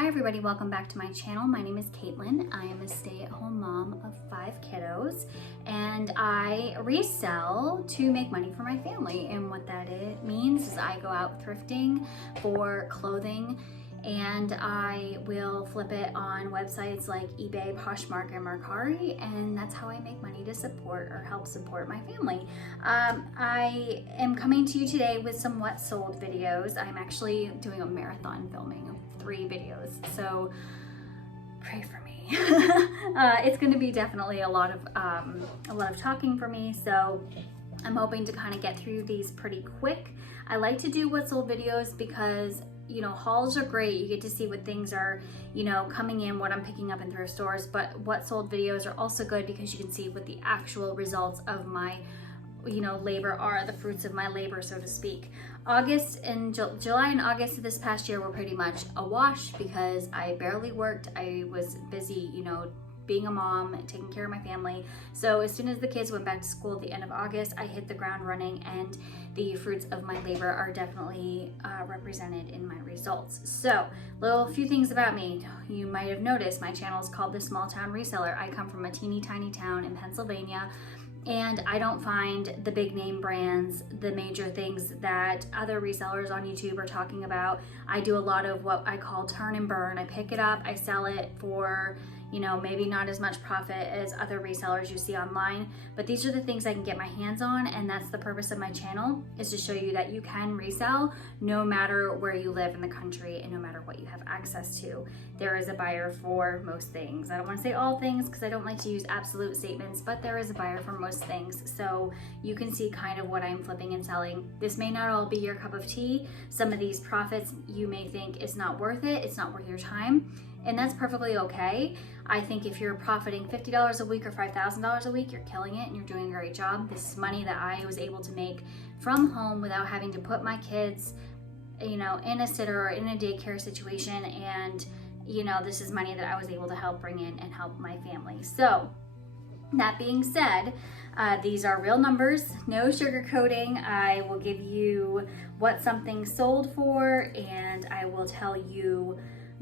Hi everybody, welcome back to my channel. My name is Caitlin. I am a stay-at-home mom of 5 kiddos and I resell to make money for my family. And what that means is I go out thrifting for clothing and I will flip it on websites like eBay, Poshmark, and Mercari, and that's how I make money to support or help support my family. I am coming to you today with some what sold videos. I'm actually doing a marathon filming of 3 videos, so pray for me. It's going to be definitely a lot of talking for me, so I'm hoping to kind of get through these pretty quick. I like to do what sold videos because hauls are great. You get to see what things are, coming in, what I'm picking up in thrift stores, but what sold videos are also good because you can see what the actual results of my, labor are, the fruits of my labor, so to speak. July and August of this past year were pretty much a wash because I barely worked. I was busy, being a mom, taking care of my family. So as soon as the kids went back to school at the end of August, I hit the ground running, and the fruits of my labor are definitely represented in my results. So, few things about me. You might have noticed my channel is called The Small Town Reseller. I come from a teeny tiny town in Pennsylvania, and I don't find the big name brands, the major things that other resellers on YouTube are talking about. I do a lot of what I call turn and burn. I pick it up, I sell it for maybe not as much profit as other resellers you see online, but these are the things I can get my hands on, and that's the purpose of my channel, is to show you that you can resell no matter where you live in the country and no matter what you have access to. There is a buyer for most things. I don't want to say all things because I don't like to use absolute statements, but there is a buyer for most things. So you can see kind of what I'm flipping and selling. This may not all be your cup of tea. Some of these profits you may think is not worth it. It's not worth your time. And that's perfectly okay. I think if you're profiting $50 a week or $5,000 a week, you're killing it and you're doing a great job. This is money that I was able to make from home without having to put my kids, in a sitter or in a daycare situation. And, this is money that I was able to help bring in and help my family. So that being said, these are real numbers, no sugarcoating. I will give you what something sold for, and I will tell you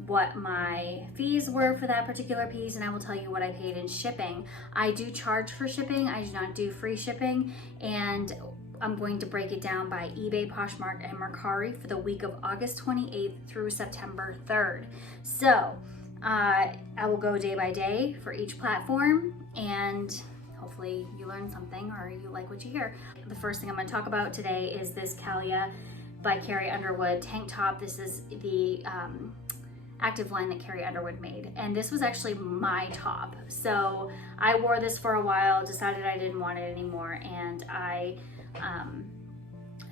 what my fees were for that particular piece, and I will tell you what I paid in shipping. I do charge for shipping. I do not do free shipping, and I'm going to break it down by eBay, Poshmark, and Mercari for the week of August 28th through September 3rd. So I will go day by day for each platform, and hopefully you learn something or you like what you hear. The first thing I'm going to talk about today is this Calia by Carrie Underwood tank top. This is the active line that Carrie Underwood made, and this was actually my top. So I wore this for a while, decided I didn't want it anymore, and I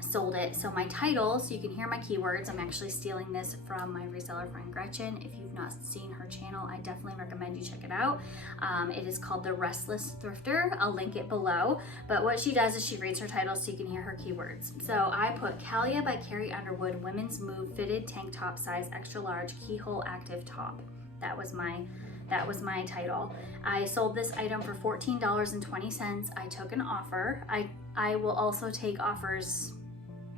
sold it. So my title, so you can hear my keywords, I'm actually stealing this from my reseller friend Gretchen. If you've not seen her channel, I definitely recommend you check it out. It is called The Restless Thrifter. I'll link it below. But what she does is she reads her title so you can hear her keywords. So I put Calia by Carrie Underwood Women's Move Fitted Tank Top Size Extra Large Keyhole Active Top. That was my title. I sold this item for $14.20. I took an offer. I will also take offers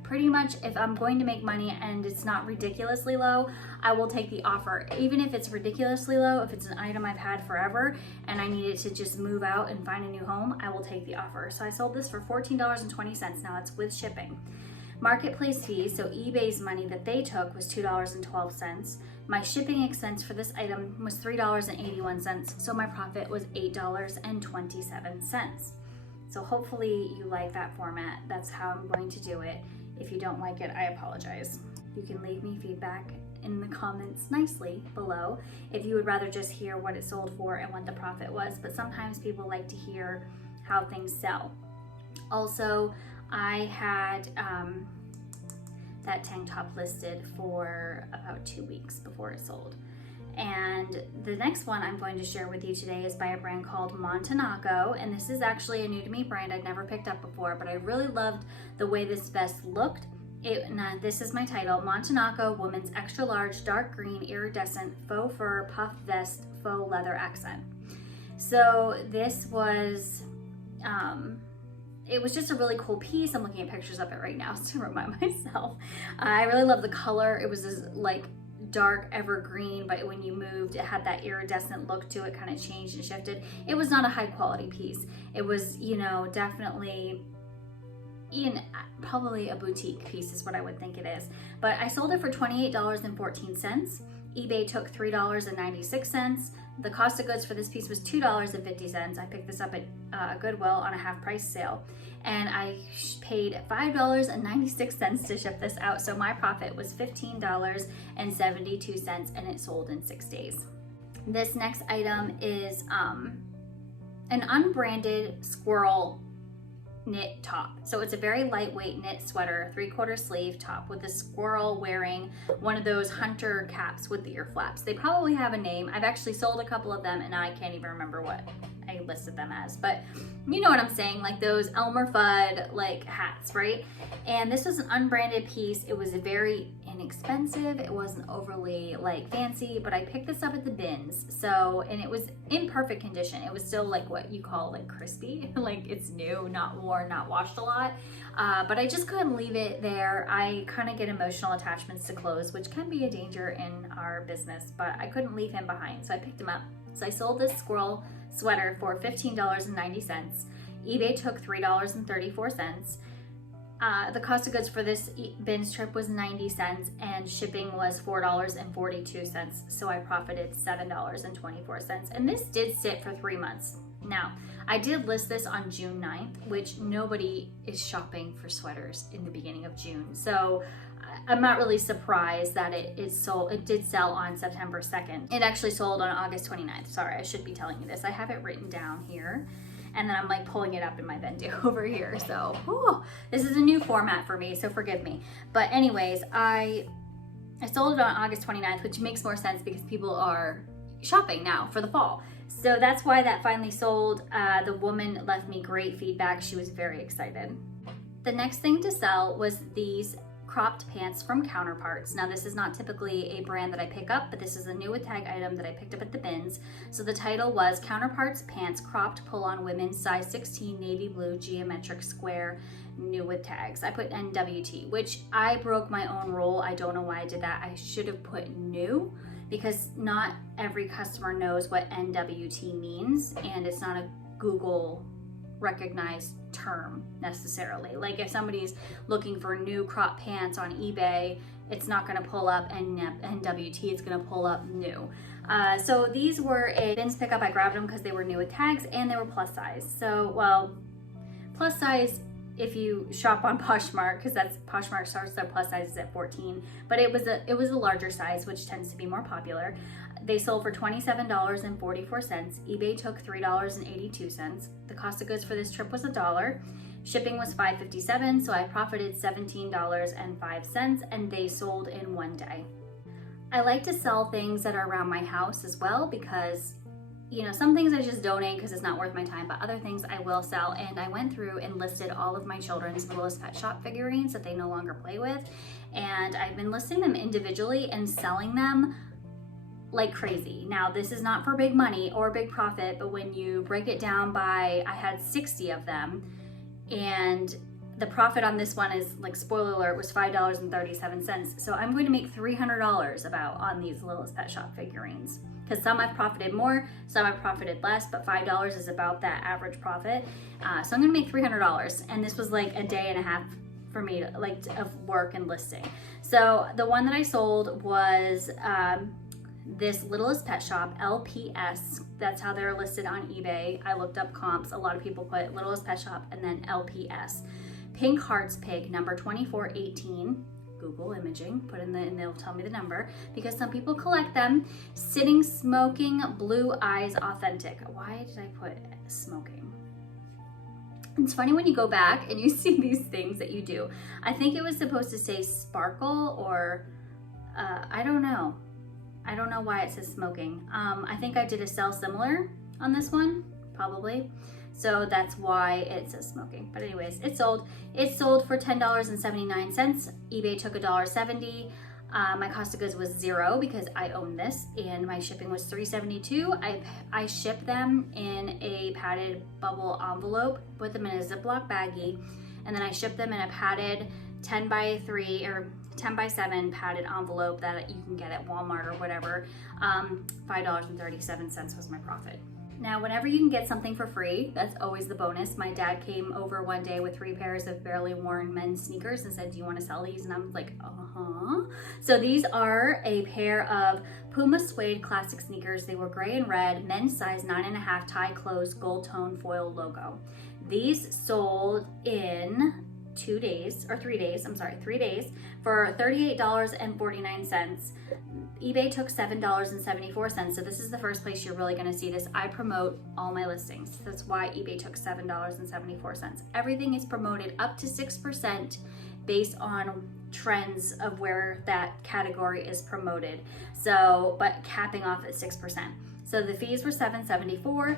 pretty much. If I'm going to make money and it's not ridiculously low, I will take the offer. Even if it's ridiculously low, if it's an item I've had forever and I needed to just move out and find a new home, I will take the offer. So I sold this for $14.20. Now it's with shipping. Marketplace fees, so eBay's money that they took was $2.12. My shipping expense for this item was $3.81, so my profit was $8.27. So hopefully you like that format. That's how I'm going to do it. If you don't like it, I apologize. You can leave me feedback in the comments nicely below if you would rather just hear what it sold for and what the profit was, but sometimes people like to hear how things sell. Also, I had that tank top listed for about 2 weeks before it sold. And the next one I'm going to share with you today is by a brand called Montanaco, and this is actually a new to me brand I'd never picked up before, but I really loved the way this vest looked. This is my title, Montanaco Women's Extra Large Dark Green Iridescent Faux Fur Puff Vest Faux Leather Accent. So this was it was just a really cool piece. I'm looking at pictures of it right now to remind myself. I really love the color. It was this like dark evergreen, but when you moved, it had that iridescent look to it, kind of changed and shifted. It was not a high quality piece. It was, you know, definitely in probably a boutique piece is what I would think it is. But I sold it for $28.14. eBay took $3.96. The cost of goods for this piece was $2.50. I picked this up at Goodwill on a half price sale, and I paid $5.96 to ship this out. So my profit was $15.72, and it sold in 6 days. This next item is an unbranded squirrel knit top. So it's a very lightweight knit sweater, 3/4 sleeve top with a squirrel wearing one of those hunter caps with the ear flaps. They probably have a name. I've actually sold a couple of them and I can't even remember what I listed them as, but you know what I'm saying, like those Elmer Fudd like hats, right? And this was an unbranded piece. It was very inexpensive. It wasn't overly like fancy, but I picked this up at the bins. So, and it was in perfect condition. It was still like what you call like crispy, like it's new, not worn, not washed a lot. But I just couldn't leave it there. I kind of get emotional attachments to clothes, which can be a danger in our business, but I couldn't leave him behind. So I picked him up. So I sold this squirrel sweater for $15.90. eBay took $3.34. The cost of goods for this bins trip was 90 cents and shipping was $4.42. So I profited $7.24. And this did sit for 3 months. Now, I did list this on June 9th, which nobody is shopping for sweaters in the beginning of June. So I'm not really surprised that it did sell on September 2nd. It actually sold on August 29th. Sorry, I should be telling you this. I have it written down here, and then I'm like pulling it up in my Bendo over here. So this is a new format for me, so forgive me. But anyways, I sold it on August 29th, which makes more sense because people are shopping now for the fall. So that's why that finally sold. The woman left me great feedback. She was very excited. The next thing to sell was these cropped pants from Counterparts. Now this is not typically a brand that I pick up, but this is a new with tag item that I picked up at the bins. So the title was Counterparts Pants Cropped Pull-On Women's Size 16 Navy Blue Geometric Square New with Tags. I put NWT, which I broke my own rule. I don't know why I did that. I should have put new because not every customer knows what NWT means, and it's not a Google recognized term necessarily. Like if somebody's looking for new crop pants on eBay, it's not going to pull up NWT, it's going to pull up new. So these were a bins pickup. I grabbed them because they were new with tags and they were plus size. So, well, plus size if you shop on Poshmark, because that's Poshmark starts their plus sizes at 14, but it was a larger size, which tends to be more popular. They sold for $27.44. eBay took $3.82. The cost of goods for this trip was $1. Shipping was $5.57, so I profited $17.05, and they sold in 1 day. I like to sell things that are around my house as well because, you know, some things I just donate because it's not worth my time, but other things I will sell. And I went through and listed all of my children's Littlest Pet Shop figurines that they no longer play with, and I've been listing them individually and selling them like crazy. Now, this is not for big money or big profit, but when you break it down by, I had 60 of them, and the profit on this one is, like, spoiler alert, was $5.37. So I'm going to make $300 about on these Littlest Pet Shop figurines, because some I've profited more, some I've profited less, but $5 is about that average profit. So I'm gonna make $300, and this was like a day and a half for me to, like, of work and listing. So the one that I sold was this Littlest Pet Shop LPS. That's how they're listed on eBay. I looked up comps. A lot of people put Littlest Pet Shop and then LPS. Pink Hearts Pig, number 2418. Google imaging, put in and they'll tell me the number, because some people collect them. Sitting Smoking Blue Eyes Authentic. Why did I put smoking? It's funny when you go back and you see these things that you do. I think it was supposed to say sparkle or I don't know. I don't know why it says smoking. I think I did a sell similar on this one, probably. So that's why it says smoking. But anyways, it sold. It sold for $10.79. eBay took $1.70. My cost of goods was $0 because I own this, and my shipping was $3.72. I shipped them in a padded bubble envelope, put them in a Ziploc baggie, and then I shipped them in a padded 10 by 3 or 10 by 7 padded envelope that you can get at Walmart or whatever. $5.37 was my profit. Now, whenever you can get something for free, that's always the bonus. My dad came over one day with 3 pairs of barely worn men's sneakers and said, do you want to sell these? And I was like, uh-huh. So these are a pair of Puma suede classic sneakers. They were gray and red, men's size 9.5 tie closed gold tone foil logo. These sold in 3 days for $38.49. eBay took $7.74. So this is the first place you're really going to see this. I promote all my listings. That's why eBay took $7.74. Everything is promoted up to 6% based on trends of where that category is promoted. So, but capping off at 6%. So the fees were $7.74.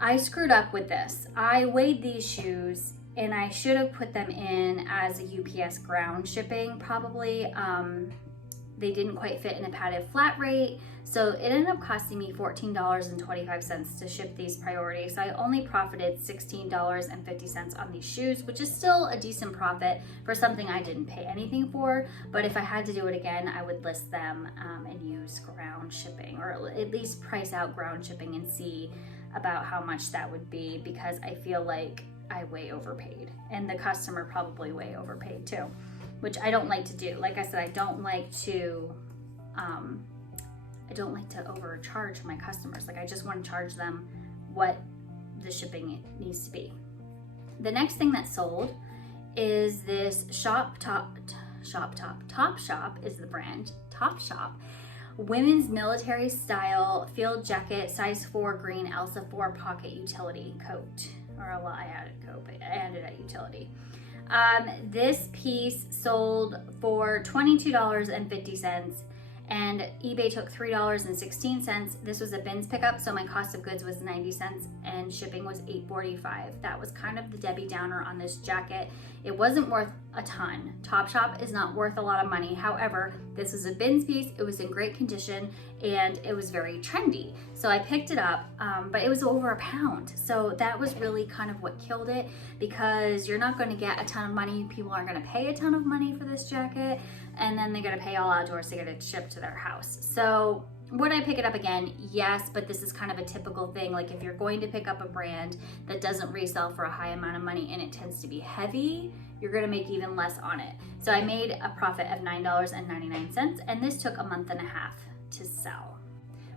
I screwed up with this. I weighed these shoes and I should have put them in as a UPS ground shipping probably. They didn't quite fit in a padded flat rate. So it ended up costing me $14.25 to ship these priority. So I only profited $16.50 on these shoes, which is still a decent profit for something I didn't pay anything for. But if I had to do it again, I would list them and use ground shipping, or at least price out ground shipping and see about how much that would be, because I feel like I way overpaid and the customer probably way overpaid too, which I don't like to do. Like I said, I don't like to overcharge my customers. Like I just want to charge them what the shipping needs to be. The next thing that sold is this Topshop is the brand, Topshop women's military style field jacket, size 4 green Elsa 4 pocket utility coat. Or well, I added coat, but I added a utility. This piece sold for $22.50 and eBay took $3.16. This was a bins pickup, so my cost of goods was 90 cents and shipping was $8.45. That was kind of the Debbie Downer on this jacket. It wasn't worth a ton. Topshop is not worth a lot of money. However, this was a bins piece, it was in great condition, and it was very trendy. So I picked it up, but it was over £1. So that was really kind of what killed it, because you're not going to get a ton of money. People aren't going to pay a ton of money for this jacket, and then they're going to pay all outdoors to get it shipped to their house. So would I pick it up again? Yes, but this is kind of a typical thing. Like if you're going to pick up a brand that doesn't resell for a high amount of money and it tends to be heavy, you're gonna make even less on it. So I made a profit of $9.99, and this took a month and a half to sell.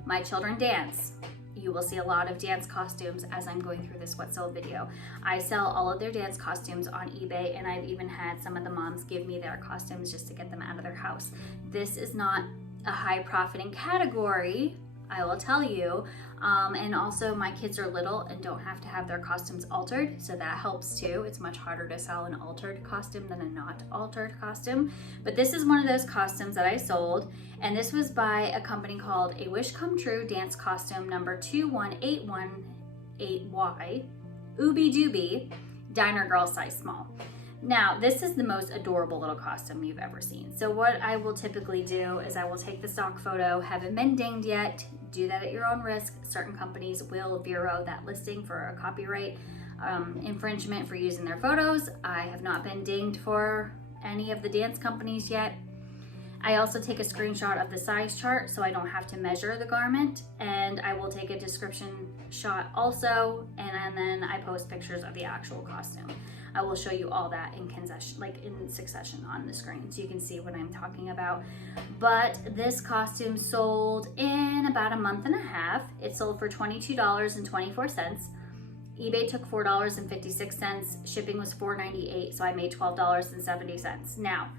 My children dance. You will see a lot of dance costumes as I'm going through this what sold video. I sell all of their dance costumes on eBay, and I've even had some of the moms give me their costumes just to get them out of their house. This is not a high profiting category, I will tell you. And also my kids are little and don't have to have their costumes altered, so that helps too. It's much harder to sell an altered costume than a not altered costume. But this is one of those costumes that I sold, and this was by a company called A Wish Come True Dance Costume number 21818Y, Ooby Dooby, Diner Girl size small. Now, this is the most adorable little costume you've ever seen. So what I will typically do is I will take the stock photo, haven't been dinged yet, do that at your own risk. Certain companies will bureau that listing for a copyright infringement for using their photos. I have not been dinged for any of the dance companies yet. I also take a screenshot of the size chart so I don't have to measure the garment, and I will take a description shot also, and then I post pictures of the actual costume. I will show you all that in succession on the screen so you can see what I'm talking about. But this costume sold in about a month and a half. It sold for $22.24. eBay took $4.56. Shipping was $4.98, so I made $12.70. Now,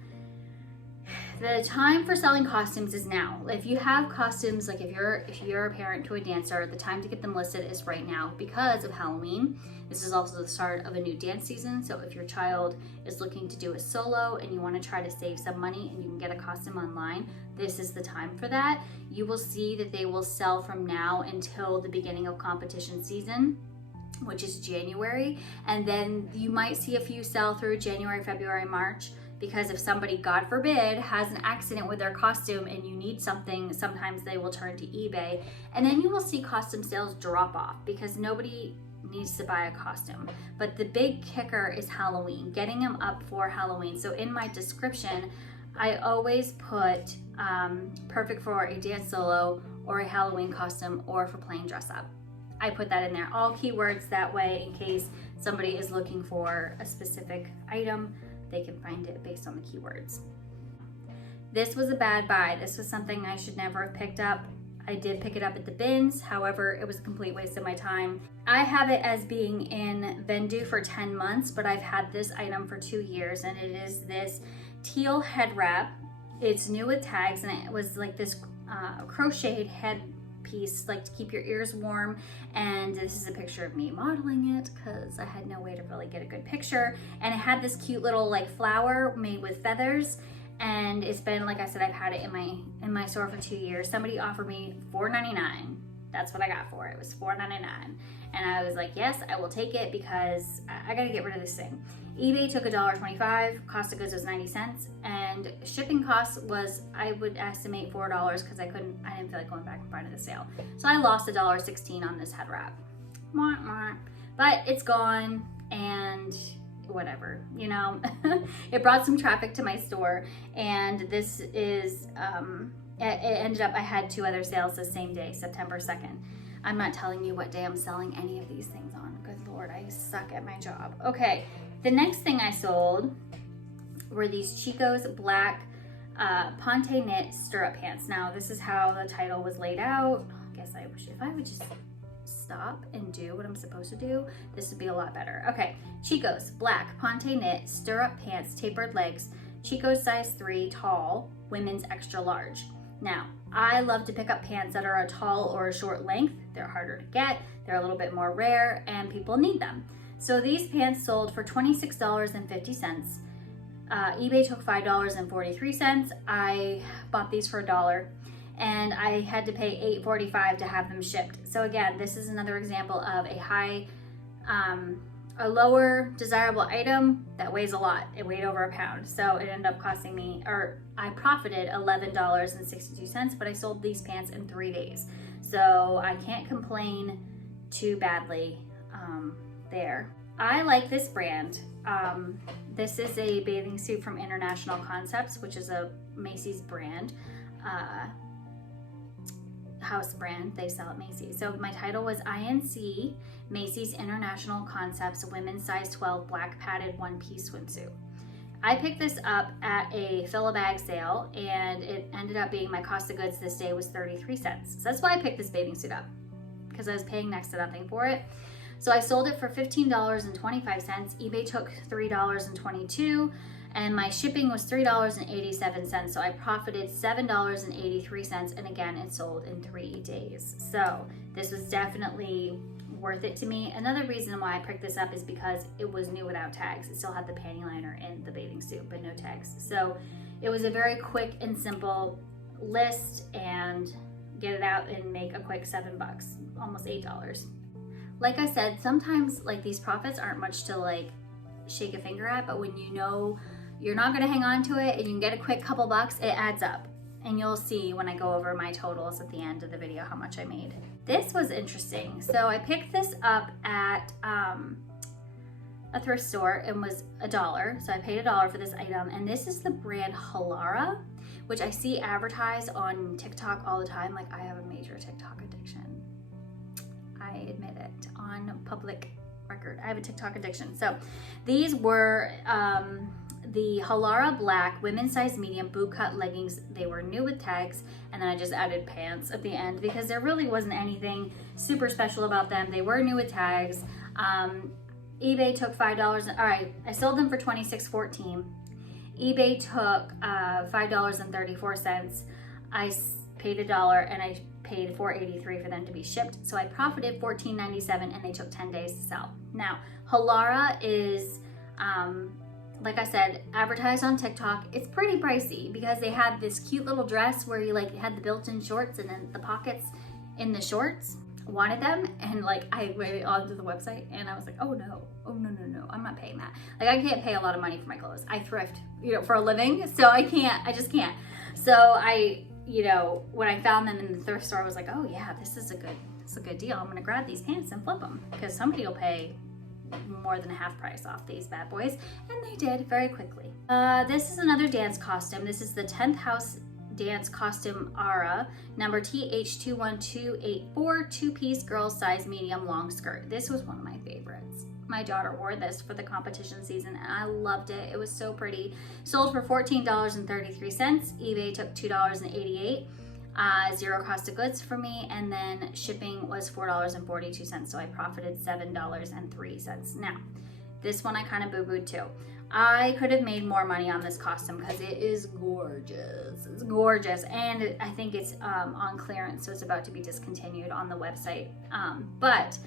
the time for selling costumes is now. If you have costumes, like if you're a parent to a dancer, the time to get them listed is right now because of Halloween. This is also the start of a new dance season. So if your child is looking to do a solo and you want to try to save some money and you can get a costume online, this is the time for that. You will see that they will sell from now until the beginning of competition season, which is January. And then you might see a few sell through January, February, March. Because if somebody, God forbid, has an accident with their costume and you need something, sometimes they will turn to eBay. And then you will see costume sales drop off because nobody needs to buy a costume. But the big kicker is Halloween, getting them up for Halloween. So in my description, I always put perfect for a dance solo or a Halloween costume or for plain dress up. I put that in there, all keywords, that way in case somebody is looking for a specific item, they can find it based on the keywords. This was a bad buy. This was something I should never have picked up. I did pick it up at the bins, however, it was a complete waste of my time. I have it as being in Vendu for 10 months, but I've had this item for 2 years, and it is this teal head wrap. It's new with tags, and it was like this crocheted head piece, like to keep your ears warm. And this is a picture of me modeling it because I had no way to really get a good picture. And it had this cute little like flower made with feathers. And it's been, like I said, I've had it in my store for 2 years. Somebody offered me $4.99. That's what I got for it. It was $4.99. And I was like, yes, I will take it because I gotta get rid of this thing. eBay took $1.25, cost of goods was 90 cents, and shipping costs was, I would estimate $4 because I didn't feel like going back and finding the sale. So I lost $1.16 on this head wrap. But it's gone, and whatever, you know. It brought some traffic to my store, and this is, it ended up, I had 2 other sales the same day, September 2nd. I'm not telling you what day I'm selling any of these things on. Good Lord, I suck at my job. Okay, the next thing I sold were these Chico's black ponte knit stirrup pants. Now, this is how the title was laid out. I guess if I would just stop and do what I'm supposed to do, this would be a lot better. Okay, Chico's black ponte knit stirrup pants, tapered legs, Chico's size 3, tall, women's extra large. Now, I love to pick up pants that are a tall or a short length. They're harder to get, they're a little bit more rare, and people need them. So these pants sold for $26.50. eBay took $5.43. I bought these for $1, and I had to pay $8.45 to have them shipped. So again, this is another example of a lower desirable item that weighs a lot. It weighed over a pound. So it ended up costing me, or I profited $11.62, but I sold these pants in 3 days. So I can't complain too badly there. I like this brand. This is a bathing suit from International Concepts, which is a Macy's brand. House brand, they sell at Macy's. So my title was INC, Macy's International Concepts Women's Size 12 Black Padded One-Piece Swimsuit. I picked this up at a fill-a-bag sale, and it ended up being, my cost of goods this day was 33 cents. So that's why I picked this bathing suit up, because I was paying next to nothing for it. So I sold it for $15.25. eBay took $3.22. And my shipping was $3.87, so I profited $7.83, and again, it sold in 3 days. So this was definitely worth it to me. Another reason why I picked this up is because it was new without tags. It still had the panty liner and the bathing suit, but no tags. So it was a very quick and simple list, and get it out and make a quick $7, almost $8. Like I said, sometimes like these profits aren't much to like shake a finger at, but when you know you're not gonna hang on to it and you can get a quick couple bucks, it adds up. And you'll see when I go over my totals at the end of the video how much I made. This was interesting. So I picked this up at a thrift store and was $1. So I paid $1 for this item. And this is the brand Halara, which I see advertised on TikTok all the time. Like, I have a major TikTok addiction. I admit it on public record. I have a TikTok addiction. So these were the Halara black women's size medium boot cut leggings. They were new with tags, and then I just added pants at the end because there really wasn't anything super special about them. They were new with tags. eBay took $5. All right, I sold them for $26.14. eBay took $5.34. I paid $1, and I paid $4.83 for them to be shipped. So I profited $14.97, and they took 10 days to sell. Now, Halara is, like I said, advertised on TikTok. It's pretty pricey because they had this cute little dress where you like had the built-in shorts and then the pockets in the shorts. Wanted them, and like I went onto the website and I was like, oh no, I'm not paying that. Like, I can't pay a lot of money for my clothes. I thrift, for a living, so I just can't. So I, when I found them in the thrift store, I was like, oh yeah, this is a good deal. I'm gonna grab these pants and flip them because somebody will pay more than half price off these bad boys, and they did very quickly. This is another dance costume. This is the 10th House Dance Costume Ara, number TH21284, two-piece girls size medium long skirt. This was one of my favorites. My daughter wore this for the competition season and I loved it. It was so pretty. Sold for $14.33. eBay took $2.88. Zero cost of goods for me, and then shipping was $4.42, so I profited $7.03. Now, this one I kind of boo-booed too. I could have made more money on this costume because it is gorgeous. It's gorgeous, and I think it's on clearance, so it's about to be discontinued on the website. But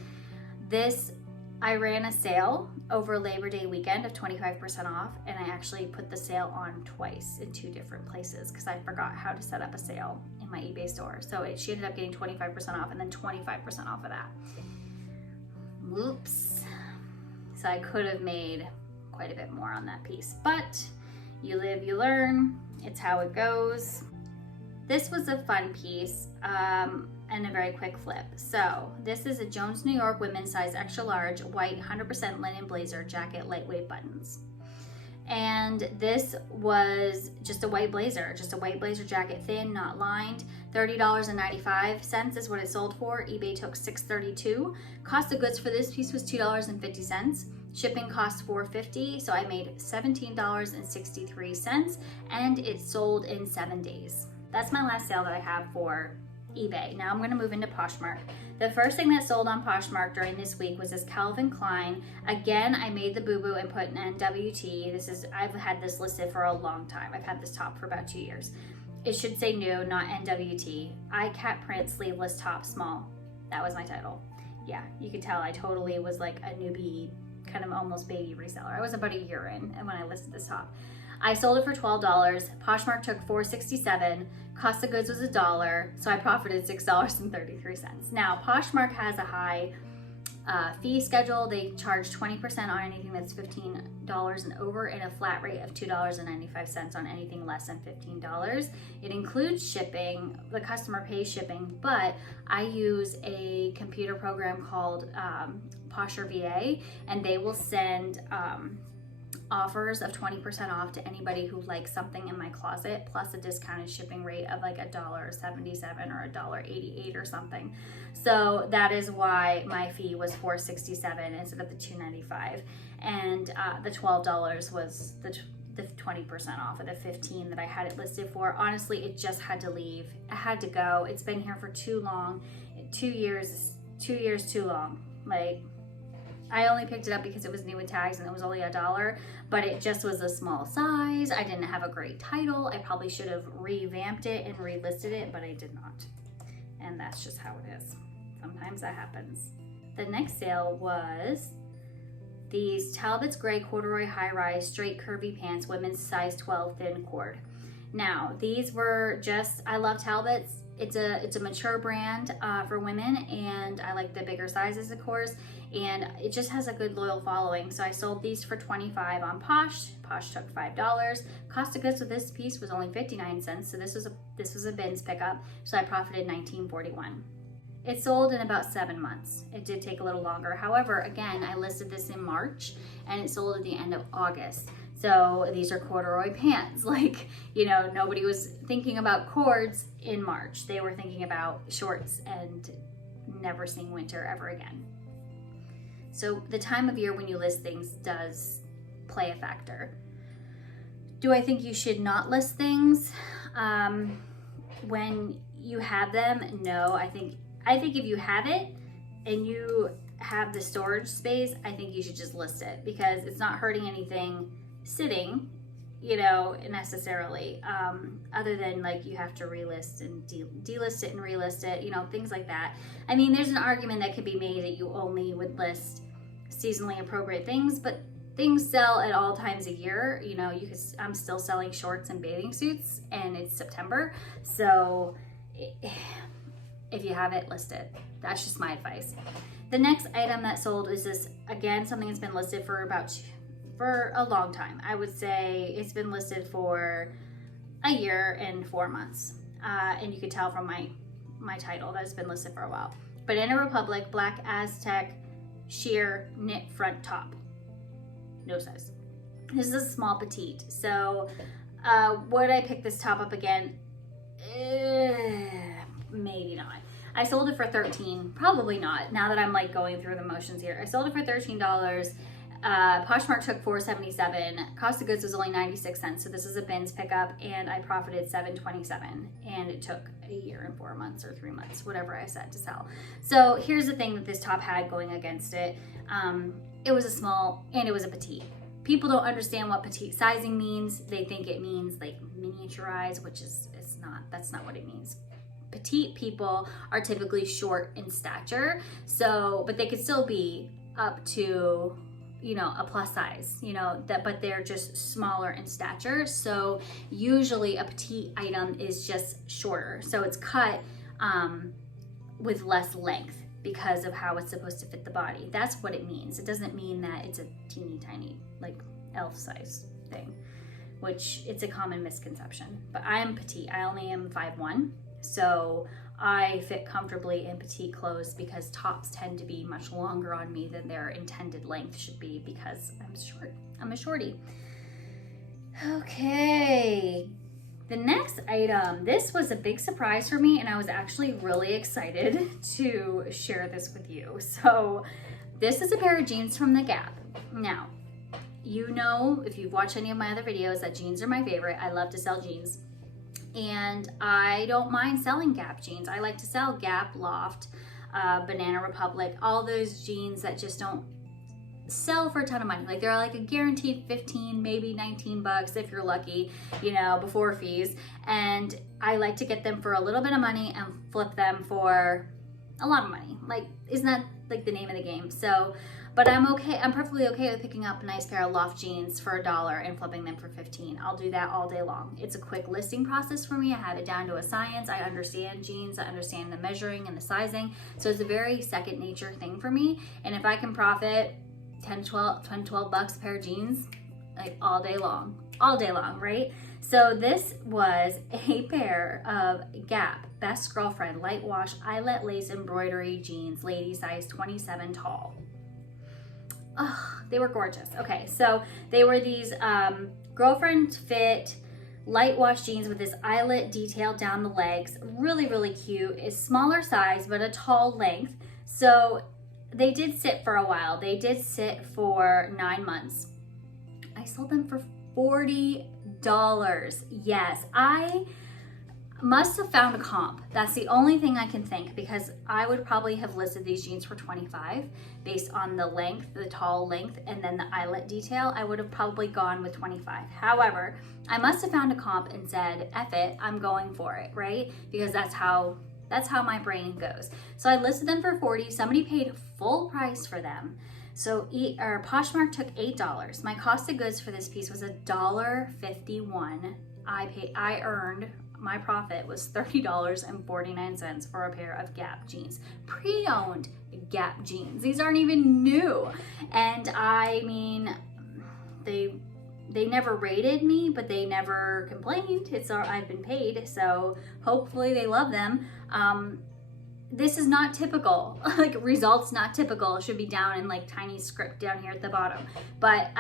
this, I ran a sale over Labor Day weekend of 25% off, and I actually put the sale on twice in 2 different places because I forgot how to set up a sale in my eBay store. So she ended up getting 25% off and then 25% off of that. Whoops. So I could have made quite a bit more on that piece, but you live, you learn. It's how it goes. This was a fun piece and a very quick flip. So this is a Jones New York women's size extra large white 100% linen blazer jacket, lightweight buttons. And this was just a white blazer jacket, thin, not lined. $30.95 is what it sold for. eBay took $6.32. Cost of goods for this piece was $2.50. Shipping cost $4.50, so I made $17.63, and it sold in 7 days. That's my last sale that I have for eBay. Now I'm going to move into Poshmark. The first thing that sold on Poshmark during this week was this Calvin Klein. Again, I made the boo-boo and put an NWT. I've had this listed for a long time. I've had this top for about 2 years. It should say new, not NWT. Eye cat print, sleeveless top, small. That was my title. Yeah, you could tell I totally was like a newbie, kind of almost baby reseller. I was about a year in and when I listed this top. I sold it for $12. Poshmark took $4.67. Cost of goods was $1, so I profited $6.33. Now, Poshmark has a high fee schedule. They charge 20% on anything that's $15 and over, and a flat rate of $2.95 on anything less than $15. It includes shipping. The customer pays shipping, but I use a computer program called Posher VA, and they will send offers of 20% off to anybody who likes something in my closet, plus a discounted shipping rate of like $1.77 or $1.88 or something. So that is why my fee was $4.67 instead of the $2.95, and the $12 was the 20% off of the $15 that I had it listed for. Honestly, it just had to leave. It had to go. It's been here for too long. 2 years too long. Like, I only picked it up because it was new with tags and it was only $1, but it just was a small size. I didn't have a great title. I probably should have revamped it and relisted it, but I did not. And that's just how it is. Sometimes that happens. The next sale was these Talbot's gray corduroy high-rise straight curvy pants, women's size 12 thin cord. Now, these were just, I love Talbot's. It's a mature brand for women, and I like the bigger sizes, of course, and it just has a good loyal following. So I sold these for $25 on Posh. Posh took $5. Cost of goods with this piece was only 59 cents, so this was a bins pickup, so I profited $19.41. It sold in about 7 months. It did take a little longer. However, again, I listed this in March and it sold at the end of August. So these are corduroy pants. Like, you know, nobody was thinking about cords in March. They were thinking about shorts and never seeing winter ever again. So the time of year when you list things does play a factor. Do I think you should not list things when you have them? No, I think if you have it and you have the storage space, I think you should just list it because it's not hurting anything sitting, you know, necessarily, other than like you have to relist and delist it and relist it, you know, things like that. I mean, there's an argument that could be made that you only would list seasonally appropriate things, but things sell at all times a year. You know, I'm still selling shorts and bathing suits and it's September. So if you have it, list it. That's just my advice. The next item that sold is this, again, something that's been listed for a long time. I would say it's been listed for a year and 4 months. And you can tell from my title that it's been listed for a while. Banana Republic Black Aztec sheer knit front top. No size. This is a small petite. So would I pick this top up again? Maybe not. I sold it for $13. Probably not. Now that I'm like going through the motions here, I sold it for $13. Poshmark took $4.77. Cost of goods was only 96 cents. So this is a bins pickup, and I profited $7.27. And it took a year and 4 months or 3 months, whatever I said to sell. So here's the thing that this top had going against it. It was a small and it was a petite. People don't understand what petite sizing means. They think it means like miniaturized, which it's not. That's not what it means. Petite people are typically short in stature, so but they could still be up to, you know, a plus size, you know, that, but they're just smaller in stature. So usually a petite item is just shorter, so it's cut with less length because of how it's supposed to fit the body. That's what it means. It doesn't mean that it's a teeny tiny like elf size thing, which it's a common misconception. But I am petite. I only am 5'1", so I fit comfortably in petite clothes because tops tend to be much longer on me than their intended length should be because I'm short. I'm a shorty. Okay. The next item, this was a big surprise for me, and I was actually really excited to share this with you. So this is a pair of jeans from the Gap. Now, you know, if you've watched any of my other videos, that jeans are my favorite. I love to sell jeans, and I don't mind selling Gap jeans. I like to sell Gap, Loft, Banana Republic, all those jeans that just don't sell for a ton of money. Like they're like a guaranteed 15, maybe 19 bucks if you're lucky, you know, before fees. And I like to get them for a little bit of money and flip them for a lot of money. Like, isn't that like the name of the game? So, but I'm okay. I'm perfectly okay with picking up a nice pair of Loft jeans for $1 and flipping them for 15. I'll do that all day long. It's a quick listing process for me. I have it down to a science. I understand jeans. I understand the measuring and the sizing. So it's a very second nature thing for me. And if I can profit 10, 12 bucks a pair of jeans, like all day long, right? So this was a pair of Gap Best Girlfriend Light Wash Eyelet Lace Embroidery Jeans, lady size 27 tall. Oh, they were gorgeous. Okay, so they were these girlfriend fit light wash jeans with this eyelet detail down the legs. Really, really cute. It's smaller size, but a tall length. So they did sit for a while. They did sit for 9 months. I sold them for $40. Yes, I must have found a comp. That's the only thing I can think, because I would probably have listed these jeans for $25 based on the length, the tall length, and then the eyelet detail. I would have probably gone with $25. However, I must have found a comp and said, F it, I'm going for it, right? Because that's how my brain goes. So I listed them for $40. Somebody paid full price for them. So Poshmark took $8. My cost of goods for this piece was $1.51. I earned, my profit was $30.49 for a pair of Gap jeans. Pre-owned Gap jeans. These aren't even new. And I mean, they never rated me, but they never complained. I've been paid, so hopefully they love them. This is not typical. Like, results not typical should be down in like tiny script down here at the bottom. But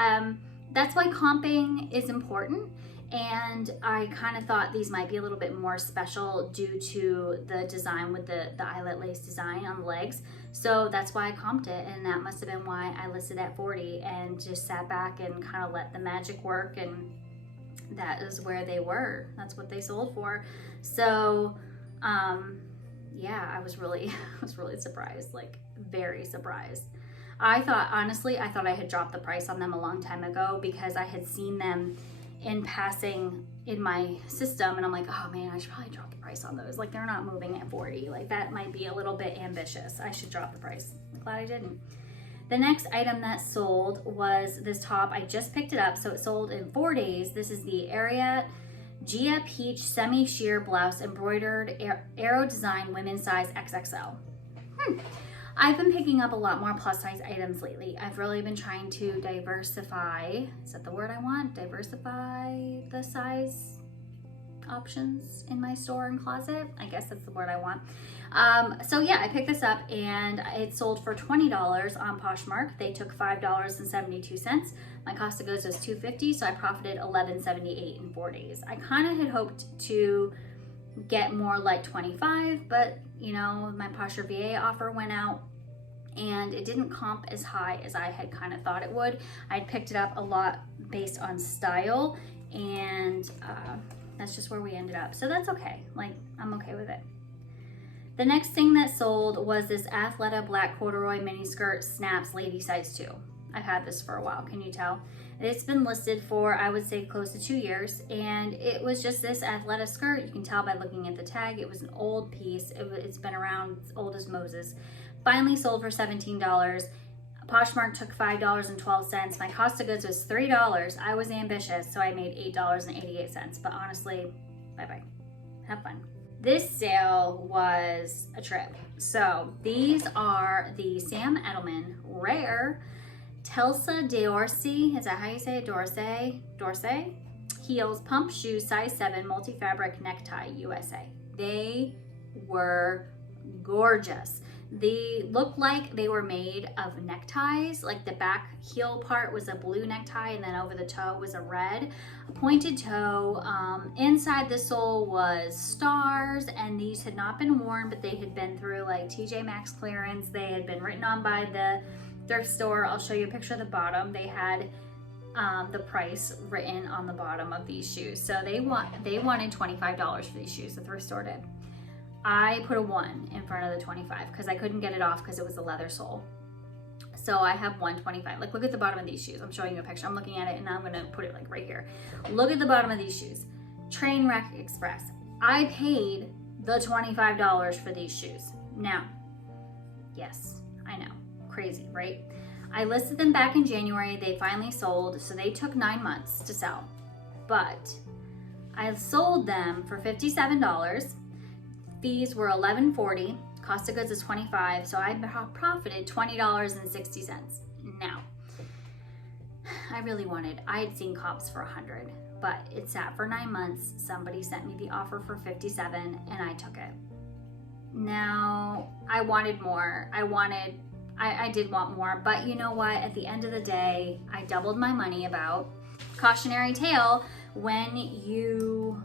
that's why comping is important. And I kind of thought these might be a little bit more special due to the design with the eyelet lace design on the legs. So that's why I comped it, and that must have been why I listed at 40 and just sat back and kind of let the magic work, and that is where they were. That's what they sold for. So yeah, I was really surprised, like very surprised. Honestly, I thought I had dropped the price on them a long time ago because I had seen them in passing in my system, and I'm like, oh man, I should probably drop the price on those. Like, they're not moving at 40. Like, that might be a little bit ambitious. I should drop the price. I'm glad I didn't. The next item that sold was this top. I just picked it up, so it sold in 4 days. This is the Area Gia Peach Semi-Sheer Blouse Embroidered Aero Design Women's Size XXL. I've been picking up a lot more plus size items lately. I've really been trying to diversify, is that the word I want? Diversify the size options in my store and closet. I guess that's the word I want. So yeah, I picked this up and it sold for $20 on Poshmark. They took $5.72. My cost of goods was $2.50, so I profited $11.78 in 4 days. I kind of had hoped to get more like 25, but you know, my Poshmark VA offer went out and it didn't comp as high as I had kind of thought it would. I'd picked it up a lot based on style, and that's just where we ended up. So that's okay, like I'm okay with it. The next thing that sold was this Athleta black corduroy mini skirt, snaps, lady size 2. I've had this for a while, can you tell? It's been listed for, I would say, close to 2 years, and it was just this Athleta skirt. You can tell by looking at the tag. It was an old piece. It's been around, as old as Moses. Finally sold for $17. Poshmark took $5.12. My cost of goods was $3. I was ambitious, so I made $8.88. But honestly, bye-bye. Have fun. This sale was a trip. So these are the Sam Edelman Rare Telsa d'Orsay, is that how you say it? D'Orsay? Heels, pump shoes, size 7, multi-fabric necktie, USA. They were gorgeous. They looked like they were made of neckties. Like the back heel part was a blue necktie, and then over the toe was a red. A pointed toe. Inside the sole was stars, and these had not been worn, but they had been through like TJ Maxx clearance. They had been written on by the thrift store. I'll show you a picture of the bottom. They had the price written on the bottom of these shoes. So they wanted $25 for these shoes, the thrift store did. I put a 1 in front of the 25 because I couldn't get it off because it was a leather sole. So I have 125. Like, look at the bottom of these shoes. I'm showing you a picture. I'm looking at it and I'm gonna put it like right here. Look at the bottom of these shoes. Trainwreck Express. I paid the $25 for these shoes. Now, yes, I know, crazy, right? I listed them back in January. They finally sold, so they took 9 months to sell. But I sold them for $57. Fees were $11.40. Cost of goods is $25, so I profited $20.60. Now, I had seen comps for $100, but it sat for 9 months. Somebody sent me the offer for $57, and I took it. Now, I wanted more. I did want more, but you know what? At the end of the day, I doubled my money about. Cautionary tale, when you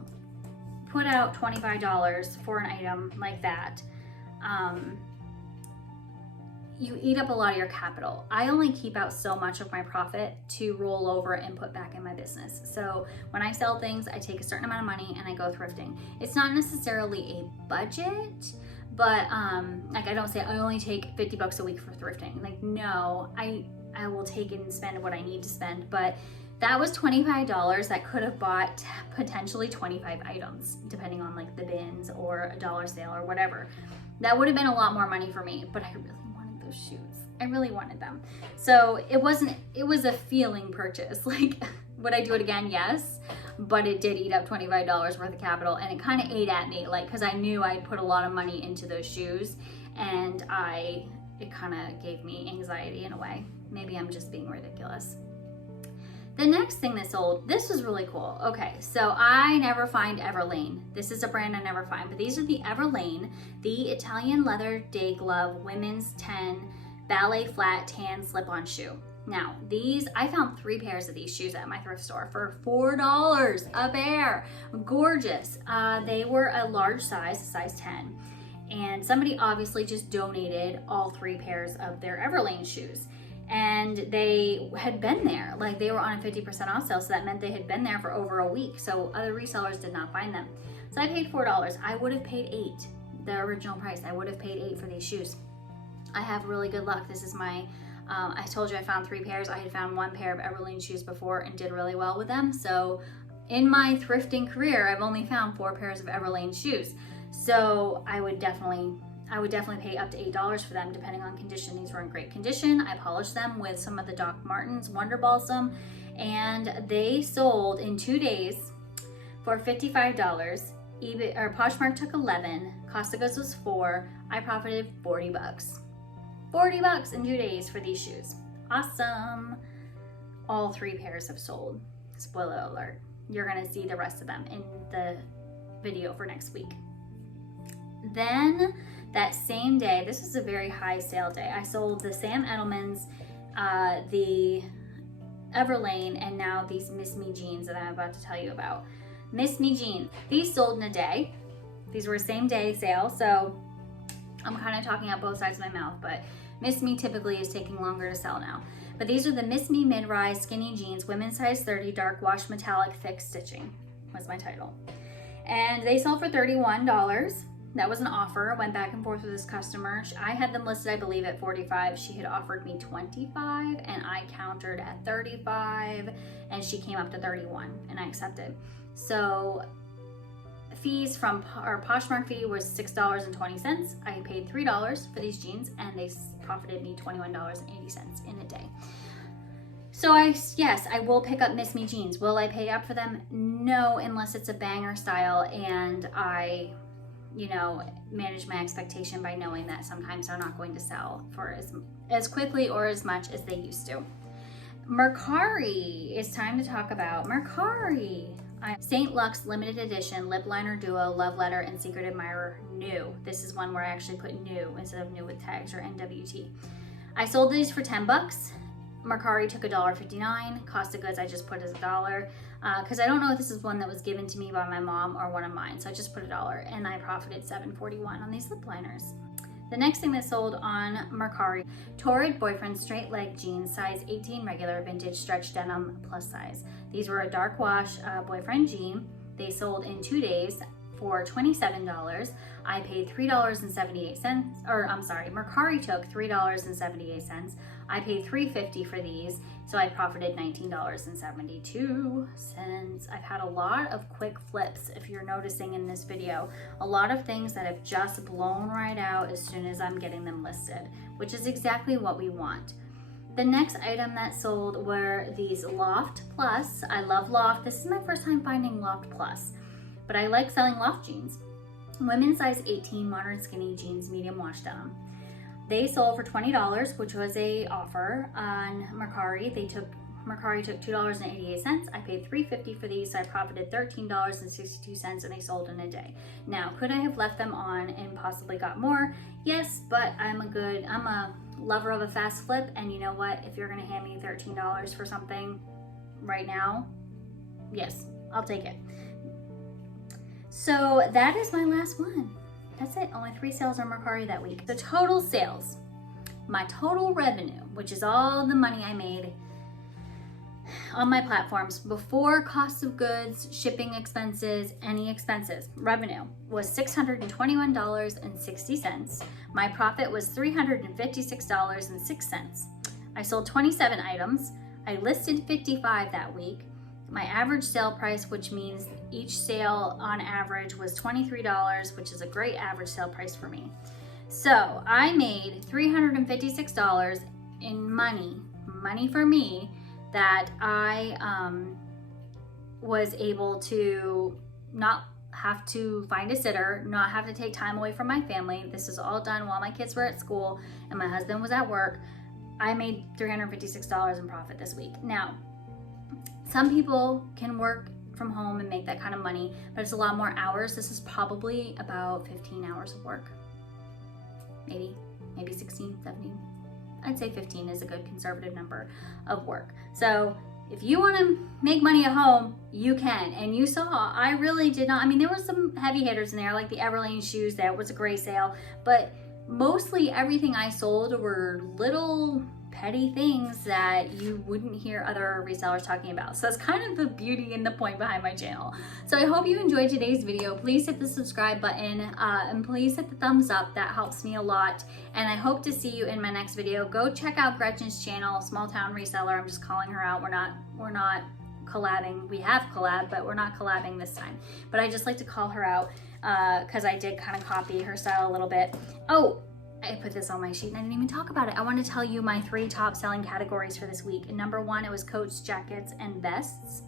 put out $25 for an item like that, you eat up a lot of your capital. I only keep out so much of my profit to roll over and put back in my business. So when I sell things, I take a certain amount of money and I go thrifting. It's not necessarily a budget, but like I don't say I only take $50 a week for thrifting. Like, no, I will take it and spend what I need to spend, but that was $25 that could have bought potentially 25 items, depending on like the bins or a dollar sale or whatever. That would have been a lot more money for me, but I really wanted those shoes. I really wanted them. So it was a feeling purchase. Like, would I do it again? Yes, but it did eat up $25 worth of capital, and it kind of ate at me, like, because I knew I'd put a lot of money into those shoes, and it kind of gave me anxiety in a way. Maybe I'm just being ridiculous. The next thing that sold, this was really cool. Okay, so I never find Everlane. This is a brand I never find, but these are the Everlane, the Italian leather day glove, women's 10, ballet flat tan slip-on shoe. Now, these, I found 3 pairs of these shoes at my thrift store for $4 a pair. Gorgeous. They were a large size 10, and somebody obviously just donated all 3 pairs of their Everlane shoes. And they had been there, like they were on a 50% off sale, so that meant they had been there for over a week, so other resellers did not find them. So I paid $4. I would have paid $8, the original price. I would have paid $8 for these shoes. I have really good luck. This is my, I told you I found 3 pairs. I had found 1 pair of Everlane shoes before and did really well with them. So in my thrifting career, I've only found 4 pairs of Everlane shoes. So I would definitely pay up to $8 for them, depending on condition. These were in great condition. I polished them with some of the Doc Martens Wonder Balsam, and they sold in 2 days for $55. eBay or Poshmark took 11. Cost of goods was 4. I profited $40. $40 in 2 days for these shoes. Awesome. All 3 pairs have sold. Spoiler alert. You're gonna see the rest of them in the video for next week. Then that same day, this was a very high sale day, I sold the Sam Edelman's, the Everlane, and now these Miss Me jeans that I'm about to tell you about. Miss Me jeans, these sold in a day. These were a same day sale, so I'm kind of talking out both sides of my mouth, but Miss Me typically is taking longer to sell now. But these are the Miss Me mid-rise skinny jeans, women's size 30, dark wash metallic thick stitching was my title. And they sold for $31. That was an offer. Went back and forth with this customer. I had them listed, I believe, at $45. She had offered me $25, and I countered at $35, and she came up to $31, and I accepted. So fees from our Poshmark fee was $6.20. I paid $3 for these jeans, and they profited me $21.80 in a day. So yes, I will pick up Miss Me jeans. Will I pay up for them? No, unless it's a banger style, and I, manage my expectation by knowing that sometimes they're not going to sell for as quickly or as much as they used to. Mercari, it's time to talk about Mercari. St. Luxe limited edition lip liner duo, love letter, and secret admirer new. This is one where I actually put new instead of new with tags or NWT. I sold these for $10. Mercari took $1.59. Cost of goods I just put as $1, because I don't know if this is one that was given to me by my mom or one of mine, so I just put $1, and I profited $7.41 on these lip liners. The next thing that sold on Mercari, Torrid Boyfriend straight leg jeans, size 18 regular, vintage stretch denim plus size. These were a dark wash boyfriend jean. They sold in 2 days for $27. I paid $3.78, or I'm sorry, Mercari took $3.78. I paid $3.50 for these, so I profited $19.72. I've had a lot of quick flips, if you're noticing in this video. A lot of things that have just blown right out as soon as I'm getting them listed, which is exactly what we want. The next item that sold were these Loft Plus. I love Loft. This is my first time finding Loft Plus, but I like selling Loft jeans. Women's size 18 modern skinny jeans, medium wash denim. They sold for $20, which was a offer on Mercari. Mercari took $2.88. I paid $3.50 for these, so I profited $13.62, and they sold in a day. Now, could I have left them on and possibly got more? Yes, but I'm a lover of a fast flip, and you know what? If you're gonna hand me $13 for something right now, yes, I'll take it. So that is my last one. That's it, only 3 sales on Mercari that week. The total sales, my total revenue, which is all the money I made on my platforms before cost of goods, shipping expenses, any expenses, revenue was $621.60. My profit was $356.06. I sold 27 items. I listed 55 that week. My average sale price, which means each sale on average, was $23, which is a great average sale price for me. So I made $356 in money for me, that I was able to not have to find a sitter, not have to take time away from my family. This is all done while my kids were at school and my husband was at work. I made $356 in profit this week. Now, some people can work from home and make that kind of money, but it's a lot more hours. This is probably about 15 hours of work. Maybe 16, 17. I'd say 15 is a good conservative number of work. So if you want to make money at home, you can. And you saw, I really did not, there were some heavy hitters in there, like the Everlane shoes. That was a great sale, but mostly everything I sold were little petty things that you wouldn't hear other resellers talking about. So that's kind of the beauty and the point behind my channel. So I hope you enjoyed today's video. Please hit the subscribe button and please hit the thumbs up. That helps me a lot. And I hope to see you in my next video. Go check out Gretchen's channel, Small Town Reseller. I'm just calling her out. We're not collabing. We have collab, but we're not collabing this time. But I just like to call her out because I did kind of copy her style a little bit. Oh, I put this on my sheet and I didn't even talk about it. I want to tell you my 3 top selling categories for this week. Number 1, it was coats, jackets, and vests.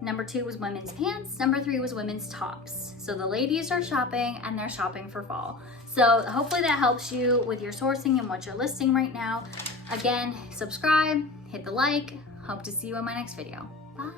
Number 2 was women's pants. Number 3 was women's tops. So the ladies are shopping and they're shopping for fall. So hopefully that helps you with your sourcing and what you're listing right now. Again, subscribe, hit the like. Hope to see you in my next video. Bye.